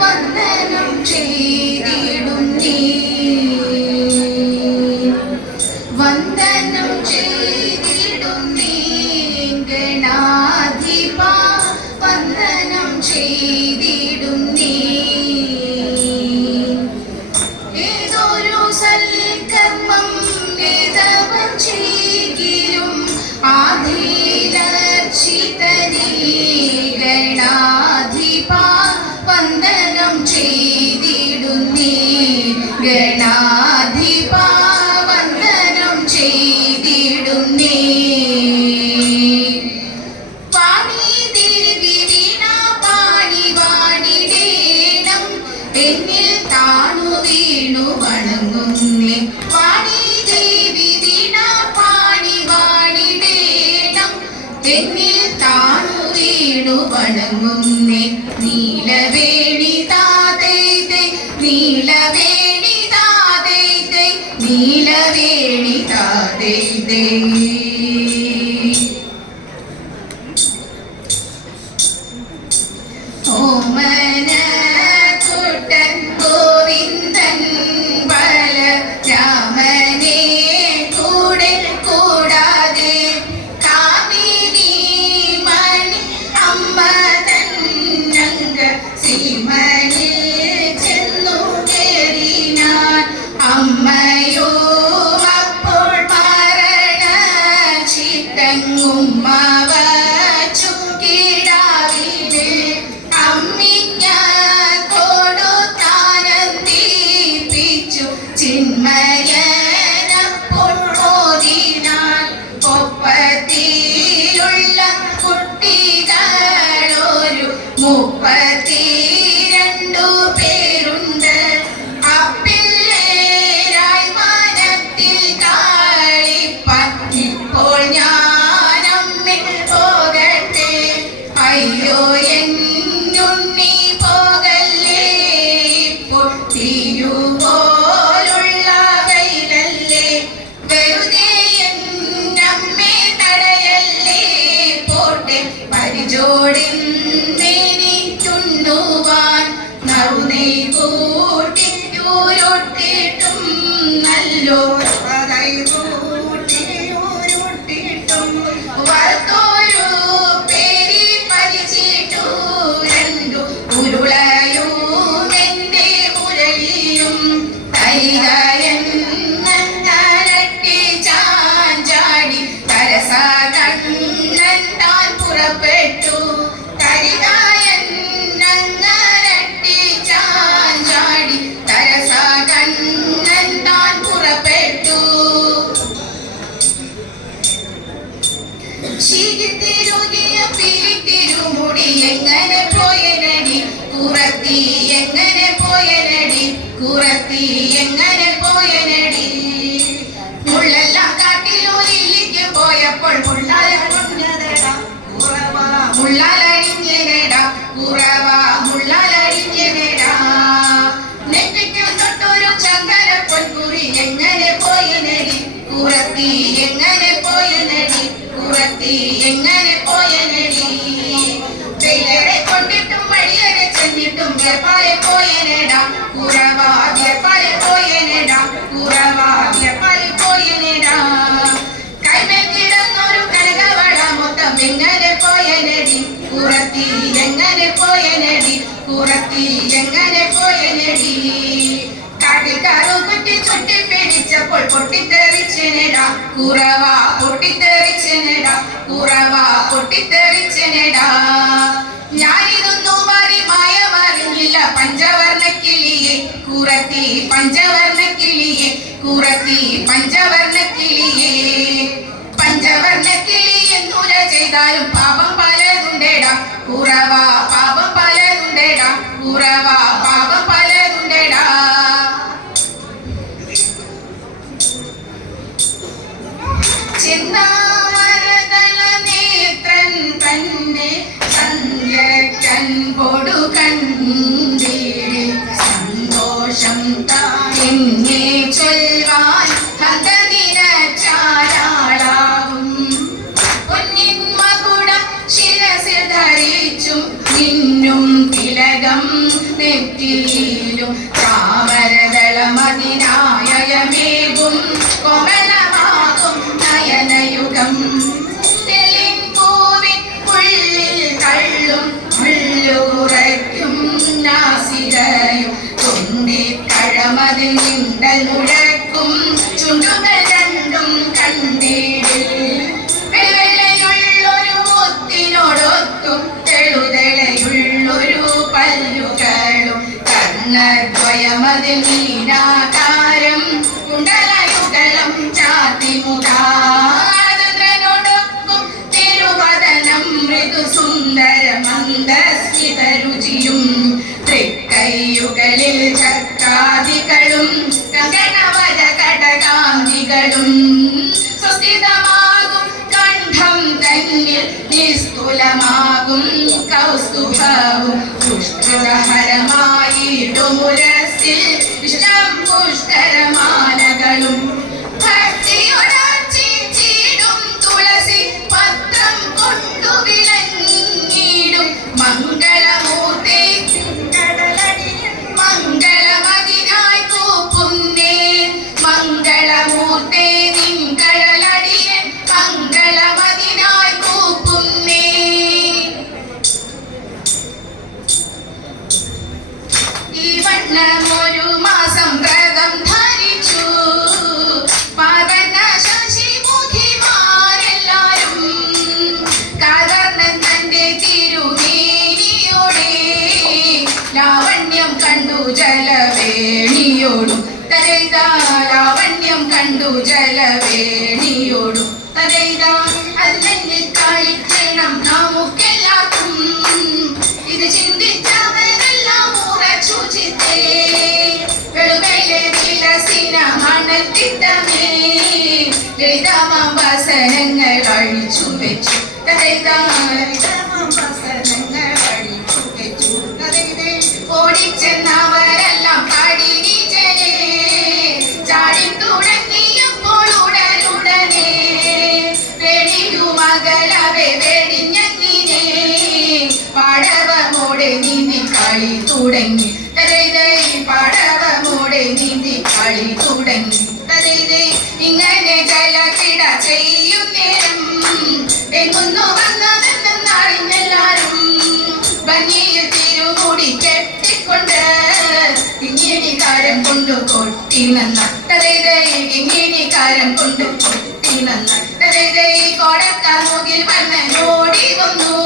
വന്ദനം ചെയ്തിടുന്നേ വന്ദനം ചെയ്തിടുന്നേ ഗണാധിപ വന്ദനം ചെയ്തിടുന്നേ ഏതൊരു സൽക്കർമ്മം ഏതവൻ ചെയ്കിലും ആദിലർച്ചിതനേ ഗണാധിപ വന്ദനം ചെയ്തിടുന്നേ ഗണാധിപ വന്ദനം ചെയ്തിടുന്നേ വാണി ദേവി വീണ പാണി വാണിടേണം എന്നിൽ താണു വീണു വണങ്ങുന്നേ വാണി ദേവി വീണ പാണി വാണിടേണം എന്നിൽ താണു വീണു വണങ്ങുന്നേ നീലവേണി താതൈതൈ നീലവേണി താതൈതൈ നീലവേണി താതൈതൈ ഓമന കുട്ടൻ ഗോവിന്ദൻ ബല രാമനെ കൂടെ കൂടാതെ കാമിനി മണി അമ്മ തന്നങ്ക സീമനിൽ ചെന്നു കേറിനാൻ അമ്മയോ അപ്പോൾ മരണ ചിത്തങ്ങും വച്ചു കിടാവിനെ അമ്മിഞ്ഞ കൊടുത്താനന്ദിപ്പിച്ചു ചിന്മയനപ്പോൾ ഓതിനാൻ ഒപ്പത്തിലുള്ള കുട്ടികളൊരു 32 പേരുണ്ട് അപ്പിള്ളേരായി മനത്തിൽ കളിപ്പാൻ ഇപ്പോൾ ഞാനമ്മിൽ പോകട്ടെ അയ്യോ എന്നുണ്ണി പോകല്ലേ ഇപ്പോൾ തീരുപോലുള്ള വെയിലല്ലേ വെറുതെ എന്നമ്മേ തടയല്ലേ പോട്ടെ പരിചോടിന്നെനിക്കുണ്ണുവാൻ നറുനെയ് കൂട്ടി ൂരൊട്ടിട്ടും നല്ലോ ൂട്ടിട്ടും വർക്കൊരു പേരി പരിച്ചിട്ടു രണ്ടു ഉരുളയൂമെന്റെ മുരളിയും തൈതയന്നരട്ടി ചാഞ്ചാടി തരസ കണ്ണൻ താൻ പുറപ്പെട്ടു തരിതായന്നരട്ടി ചാഞ്ചാടി തരസ കണ്ണൻ താൻ പുറപ്പെട്ടു ശീലിത്തിരുകിയ പിരിത്തിരുമുടി എങ്ങനെ പോയനടി കുറത്തി എങ്ങനെ പോയനടി കുറത്തി എങ്ങനെ പോയനടി മുള്ളെല്ലാം കാട്ടിലൂരിലേക്ക് പോയപ്പോൾ മുള്ളാലണിഞ്ഞതടാ കുറവാ മുള്ളാലണിഞ്ഞനടാ കുറവാ മുള്ളാലണിഞ്ഞനടാ നെറ്റിക്കു തൊട്ടൊരു ചങ്കര പൊൻകുറി എങ്ങനെ പോയനടി കുറത്തി എങ്ങനെ പോയനടി കുറത്തി എങ്ങനെ പോയനടി വെയിലറെ കൊണ്ടിട്ടും വഴിയരെ ചെന്നിട്ടും വ്യപ്പാലെ പോയനടാ കുറവാ വ്യപ്പാലെ പോയനടാ കുറവാ വ്യപ്പാലെ പോയനടാ കൈമേൽ കിടന്നൊരു കനകവള മൊത്തം എങ്ങനെ പോയനടി കുറത്തി എങ്ങനെ പോയനടി കുറത്തി എങ്ങനെ പോയനടി കാട്ടിക്കാരു കുറ്റി ചുറ്റി പിടിച്ചപ്പോൾ പൊട്ടിത്തെറിച്ചനടാ കുറവാ പൊട്ടിത്തെറിച്ചനടാ കുറവാ പൊട്ടിത്തെറിച്ചനടാ ഞാനിതൊന്നും മറിഞ്ഞില്ല പഞ്ചവർണ്ണ കിളിയെ കുറത്തി പഞ്ചവർണ്ണ കിളിയെ കുറത്തി പഞ്ചവർണ്ണ കിളിയെ പഞ്ചവർണ്ണ കിളി എന്നുര ചെയ്താലും പാപം പലതുണ്ടേടാ കുറവാ പാപം പലതുണ്ടേടാ കുറവാ പാപം പലതുണ്ടേടാ ചിന്താമരതല നേത്രൻ തന്നെ സന്ധ്യക്കൻ കൊടുകണ്ടേ സന്തോഷം താനെ ചൊൽവാൻ ഹതദിനചാരാളാകും പൊന്നിൻ മകുടം ശിരസിൽ ധരിച്ചും തിലകം നെറ്റിയിലും താമരദളമതിനായമേകും കോമളമാകും നയനയുഗം തെളിപ്പൂവിൻ ഉള്ളിൽ കള്ളും ഉള്ളുറയ്ക്കും നാസികയും തുണ്ടിക്കഴമതിൽ നിണ്ടൽ മുഴക്കും ചുണ്ടുകൾ രണ്ടും കണ്ടിടിൽ വെളുവെളയുള്ളൊരു മുത്തിനോടൊത്തും തെളുതെളയുള്ളൊരു പല്ലുകളും കർണദ്വയമതിൽ നീരാകാരം കുണ്ടലയുഗളം ചാത്തിമുഖാചന്ദ്രനോടൊക്കും തിരുവദനം മൃദു സുന്ദര മന്ദസ്മിത രുചിയും തൃക്കൈയുകളിൽ ചക്രാദികളും കങ്കണവര കടകാന്തികളും സുസ്ഥിതമാകും കണ്ഠം തന്നിൽ നിസ്തുലമാകും കൗസ്തുഭവും പുഷ്കരഹരമായിടുമുരസിൽ ഇഷ്ടം പുഷ്കരമാലകളും ഭക്തിയൊരർച്ചിച്ചിടും തുളസി പത്രം കൊണ്ടു വിളങ്ങിടും മംഗളമൂർത്തി മംഗളമതിനായി കൂപ്പുന്നേ മംഗളമൂർത്തി നിൻകഴലടിയൻ മംഗളമതിനായി കൂപ്പുന്നേ. ഈ വണ്ണമൊരു മാസം വ്രതം ധരിച്ചു പവന ശശിമുഖിമാരെല്ലാരും കവർണ്ണൻ തന്റെ തിരുമേനിയോടെ ലാവണ്യം കണ്ടു ജലവേണിയോടും തരൈതാ ലാവണ്യം കണ്ടു ജലവേണിയോടും തരൈതാ അല്ലെങ്കിൽ കളിക്കണം നമുക്കെല്ലാവർക്കും ഇത് ചിന്തിച്ചവരെല്ലാം ഉറച്ചു ചിത്തേ വെളുമയിലെ വിലസിന മണത്തിട്ടമേ ലളിതമാം വസനങ്ങൾ അഴിച്ചു വെച്ചു തരൈതാ ലളിതമാം വസനങ്ങൾ അഴിച്ചു വെച്ചു തരൈതേ ഓടിച്ചെന്നവരെല്ലാം കടിനിജലേ ചാടി തുടങ്ങിയപ്പോൾ ഉടനുടനെ വെടിയുമകലവെ വെടിഞ്ഞിനെ പാടവമോടെ നീന്തി കളി തുടങ്ങി തരൈതേ പാടവമോടെ നീന്തി കളി തുടങ്ങി തരൈതേ ഇങ്ങനെ ജലക്കിട ചെയ്യുന്നേരം എങ്ങുന്നു വന്നതെന്നറിഞ്ഞെല്ലാരും ഭംഗിയിൽ തിരുമുടി കെട്ടിക്കൊണ്ട് ഇങ്ങിണിക്കാരം കൊണ്ടു കൊട്ടി നന്നതേ ഇങ്ങിണിക്കാരം കൊണ്ടു കൊട്ടി നന്നതേ കോടക്കാർ മുകിൽ വന്നോടി വന്നു